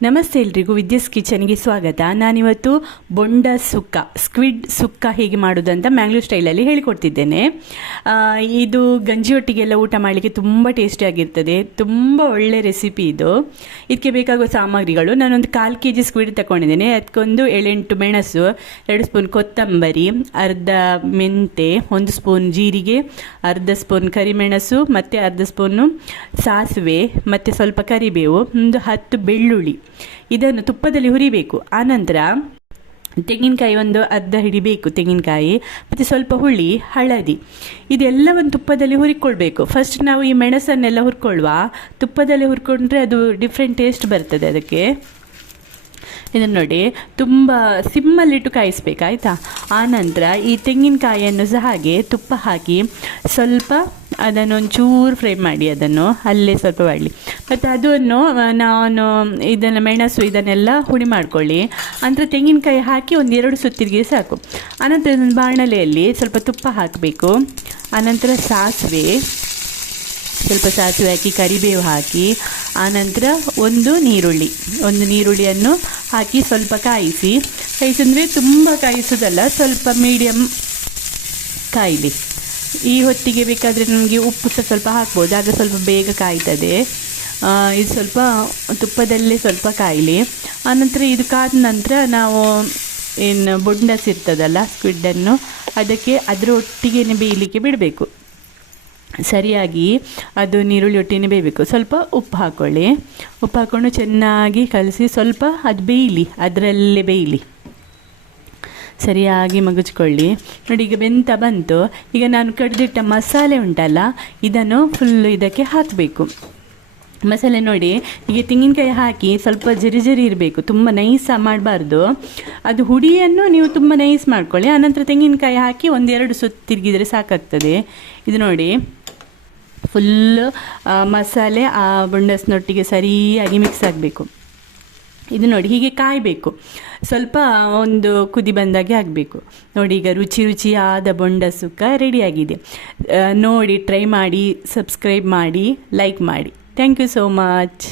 ನಮಸ್ತೆ ಎಲ್ರಿಗೂ ವಿದ್ಯಾಸ್ ಕಿಚನ್ಗೆ ಸ್ವಾಗತ. ನಾನಿವತ್ತು ಬೊಂಡ ಸುಕ್ಕ ಸ್ಕ್ವಿಡ್ ಸುಕ್ಕ ಹೇಗೆ ಮಾಡೋದು ಅಂತ ಮ್ಯಾಂಗ್ಳೂರ್ ಸ್ಟೈಲಲ್ಲಿ ಹೇಳಿಕೊಡ್ತಿದ್ದೇನೆ. ಇದು ಗಂಜಿಯೊಟ್ಟಿಗೆಲ್ಲ ಊಟ ಮಾಡಲಿಕ್ಕೆ ತುಂಬ ಟೇಸ್ಟಿಯಾಗಿರ್ತದೆ. ತುಂಬ ಒಳ್ಳೆ ರೆಸಿಪಿ ಇದು. ಇದಕ್ಕೆ ಬೇಕಾಗುವ ಸಾಮಗ್ರಿಗಳು: ನಾನೊಂದು 1/4 kg ಸ್ಕ್ವಿಡ್ ತಗೊಂಡಿದ್ದೇನೆ. ಅದಕ್ಕೊಂದು 7-8 ಮೆಣಸು, 2 ಸ್ಪೂನ್ ಕೊತ್ತಂಬರಿ, ಅರ್ಧ ಮೆಂತೆ, 1 ಸ್ಪೂನ್ ಜೀರಿಗೆ, ಅರ್ಧ ಸ್ಪೂನ್ ಕರಿಮೆಣಸು, ಮತ್ತು ಅರ್ಧ ಸ್ಪೂನು ಸಾಸಿವೆ, ಮತ್ತು ಸ್ವಲ್ಪ ಕರಿಬೇವು, ಒಂದು 10 ಬೆಳ್ಳುಳ್ಳಿ. ಇದನ್ನು ತುಪ್ಪದಲ್ಲಿ ಹುರಿಬೇಕು. ಆನಂತರ ತೆಂಗಿನಕಾಯಿ ಒಂದು ಅರ್ಧ ಹಿಡಿಬೇಕು, ತೆಂಗಿನಕಾಯಿ ಮತ್ತು ಸ್ವಲ್ಪ ಹುಳಿ, ಹಳದಿ, ಇದೆಲ್ಲವನ್ನು ತುಪ್ಪದಲ್ಲಿ ಹುರಿಕೊಳ್ಬೇಕು. ಫಸ್ಟ್ ನಾವು ಈ ಮೆಣಸನ್ನೆಲ್ಲ ಹುರ್ಕೊಳ್ಳುವ. ತುಪ್ಪದಲ್ಲಿ ಹುರ್ಕೊಂಡ್ರೆ ಅದು ಡಿಫ್ರೆಂಟ್ ಟೇಸ್ಟ್ ಬರ್ತದೆ ಅದಕ್ಕೆ. ಇದನ್ನು ನೋಡಿ, ತುಂಬ ಸಿಮ್ಮಲ್ಲಿಟ್ಟು ಕಾಯಿಸ್ಬೇಕು, ಆಯಿತಾ. ಆನಂತರ ಈ ತೆಂಗಿನಕಾಯಿಯನ್ನು ಸಹ ಹಾಗೆ ತುಪ್ಪ ಹಾಕಿ ಸ್ವಲ್ಪ ಅದನ್ನು ಒಂಚೂರು ಫ್ರೈ ಮಾಡಿ, ಅದನ್ನು ಅಲ್ಲೇ ಸ್ವಲ್ಪ ಮಾಡಲಿ. ಮತ್ತು ಅದನ್ನು ನಾನು ಇದನ್ನು ಮೆಣಸು ಇದನ್ನೆಲ್ಲ ಹುಡಿ ಮಾಡ್ಕೊಳ್ಳಿ. ನಂತರ ತೆಂಗಿನಕಾಯಿ ಹಾಕಿ 1-2 ಸುತ್ತಿಗೆ ಸಾಕು. ಆನಂತರ ಒಂದು ಬಾಣಲೆಯಲ್ಲಿ ಸ್ವಲ್ಪ ತುಪ್ಪ ಹಾಕಬೇಕು. ಆನಂತರ ಸ್ವಲ್ಪ ಸಾಸಿವೆ ಹಾಕಿ, ಕರಿಬೇವು ಹಾಕಿ, ಆನಂತರ ಒಂದು ನೀರುಳ್ಳಿಯನ್ನು ಹಾಕಿ ಸ್ವಲ್ಪ ಕಾಯಿಸಿದರೆ ತುಂಬ ಕಾಯಿಸೋದಲ್ಲ, ಸ್ವಲ್ಪ ಮೀಡಿಯಮ್ ಕಾಯಿಲಿ. ಈ ಹೊತ್ತಿಗೆ ಬೇಕಾದರೆ ನಮಗೆ ಉಪ್ಪು ಸಹ ಸ್ವಲ್ಪ ಹಾಕ್ಬೋದು, ಆಗ ಸ್ವಲ್ಪ ಬೇಗ ಕಾಯ್ತದೆ. ಇದು ಸ್ವಲ್ಪ ತುಪ್ಪದಲ್ಲೇ ಸ್ವಲ್ಪ ಕಾಯಲಿ. ಆನಂತರ ಇದು ಕಾದ ನಂತರ ನಾವು ಏನು ಬೊಂಡಸ್ ಇರ್ತದಲ್ಲ, ಸ್ಕ್ವಿಡ್ಡನ್ನು ಅದಕ್ಕೆ ಅದರ ಒಟ್ಟಿಗೆ ಬೇಯಲಿಕ್ಕೆ ಬಿಡಬೇಕು. ಸರಿಯಾಗಿ ಅದು ನೀರುಳ್ಳಿ ಒಟ್ಟಿಗೆ ಬೇಯಬೇಕು. ಸ್ವಲ್ಪ ಉಪ್ಪು ಹಾಕ್ಕೊಳ್ಳಿ. ಉಪ್ಪು ಹಾಕ್ಕೊಂಡು ಚೆನ್ನಾಗಿ ಕಲಸಿ ಸ್ವಲ್ಪ ಅದು ಅದರಲ್ಲೇ ಬೇಯಲಿ. ಸರಿಯಾಗಿ ಮಗುಚ್ಕೊಳ್ಳಿ. ನೋಡಿ, ಈಗ ಬೆಂತ ಬಂತು. ಈಗ ನಾನು ಕಡ್ದಿಟ್ಟ ಮಸಾಲೆ ಉಂಟಲ್ಲ, ಇದನ್ನು ಫುಲ್ಲು ಇದಕ್ಕೆ ಹಾಕಬೇಕು. ಮಸಾಲೆ ನೋಡಿ, ಈಗ ತೆಂಗಿನಕಾಯಿ ಹಾಕಿ ಸ್ವಲ್ಪ ಜರಿ ಇರಬೇಕು, ತುಂಬ ನೈಸ್ ಮಾಡಬಾರ್ದು. ಅದು ಹುಡಿಯನ್ನು ನೀವು ತುಂಬ ನೈಸ್ ಮಾಡ್ಕೊಳ್ಳಿ. ಆನಂತರ ತೆಂಗಿನಕಾಯಿ ಹಾಕಿ 1-2 ಸುತ್ತು ತಿರುಗಿದರೆ ಸಾಕಾಗ್ತದೆ. ಇದು ನೋಡಿ, ಫುಲ್ಲು ಮಸಾಲೆ ಆ ಬೊಂಡಸ್ನೊಟ್ಟಿಗೆ ಸರಿಯಾಗಿ ಮಿಕ್ಸ್ ಆಗಬೇಕು. ಇದು ನೋಡಿ, ಹೀಗೆ ಕಾಯಬೇಕು. ಸ್ವಲ್ಪ ಒಂದು ಕುದಿ ಬಂದಾಗೆ ಆಗಬೇಕು. ನೋಡಿ, ಈಗ ರುಚಿಯಾದ ಬೊಂಡ ಸುಕ್ಕ ರೆಡಿಯಾಗಿದೆ. ನೋಡಿ, ಟ್ರೈ ಮಾಡಿ, ಸಬ್ಸ್ಕ್ರೈಬ್ ಮಾಡಿ, ಲೈಕ್ ಮಾಡಿ. Thank you so much.